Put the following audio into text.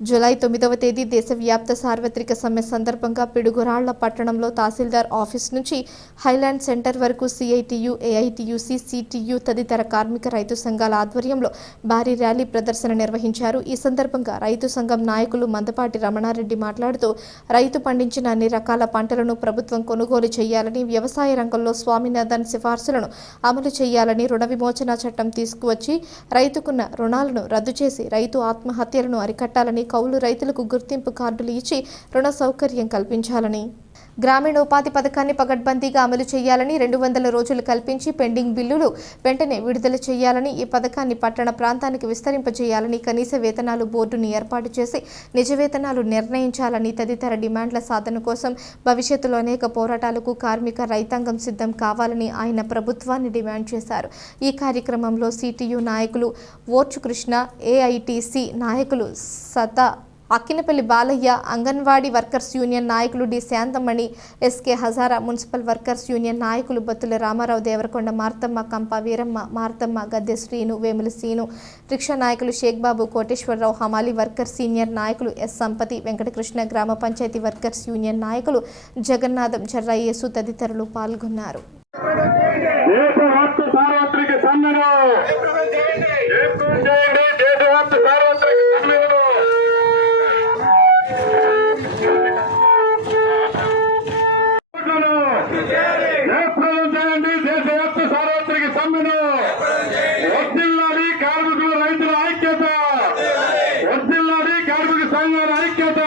July 9వ తేదీ దేశవ్యాప్త సార్వత్రిక సమ్మె సందర్భంగా పిడుగురాళ్ల పట్టణంలో తహసీల్దార్ ఆఫీస్ నుంచి హైలాండ్ సెంటర్ వరకు సిఐటియు, ఏఐటియుసి, సిటియు తదితర కార్మిక రైతు సంఘాల ఆధ్వర్యంలో భారీ ర్యాలీ ప్రదర్శన నిర్వహించారు. ఈ సందర్భంగా రైతు సంఘం నాయకులు మందపాటి రమణారెడ్డి మాట్లాడుతూ రైతు పండించిన అన్ని రకాల పంటలను ప్రభుత్వం కొనుగోలు చేయాలని, వ్యవసాయ రంగంలో స్వామినాథన్ సిఫార్సులను అమలు చేయాలని, రుణ విమోచన చట్టం తీసుకువచ్చి రైతుకున్న రుణాలను రద్దు చేసి రైతు ఆత్మహత్యలను అరికట్టాలని, కౌలు రైతులకు గుర్తింపు కార్డులు ఇచ్చి రుణ సౌకర్యం కల్పించాలని, గ్రామీణ ఉపాధి పథకాన్ని పకడ్బందీగా అమలు చేయాలని, 200 రోజులు కల్పించి పెండింగ్ బిల్లులు వెంటనే విడుదల చేయాలని, ఈ పథకాన్ని పట్టణ ప్రాంతానికి విస్తరింపజేయాలని, కనీస వేతనాలు బోర్డును ఏర్పాటు చేసి నిజ వేతనాలు నిర్ణయించాలని తదితర డిమాండ్ల సాధన కోసం భవిష్యత్తులో అనేక పోరాటాలకు కార్మిక రైతాంగం సిద్ధం కావాలని ఆయన ప్రభుత్వాన్ని డిమాండ్ చేశారు. ఈ కార్యక్రమంలో సిటియు నాయకులు ఓర్చు కృష్ణ, ఏఐటిసి నాయకులు సతా అక్కినపల్లి బాలయ్య, అంగన్వాడీ వర్కర్స్ యూనియన్ నాయకులు D Shanthamani, SK Hazara, municipal workers union నాయకులు బత్తుల రామారావు, దేవరకొండ మార్తమ్మ, కంప వీరమ్మ, మార్తమ్మ, గద్దె శ్రీను, వేముల సీను, రిక్షా నాయకులు షేక్ బాబు, కోటేశ్వరరావు, హమాలి వర్కర్స్ సీనియర్ నాయకులు ఎస్ సంపతి, వెంకటకృష్ణ, గ్రామ పంచాయతీ వర్కర్స్ యూనియన్ నాయకులు జగన్నాథం, జర్రా యేసు తదితరులు పాల్గొన్నారు. కార్మికుల రైతుల ఐక్యత, కార్మిక సంఘాల ఐక్యత.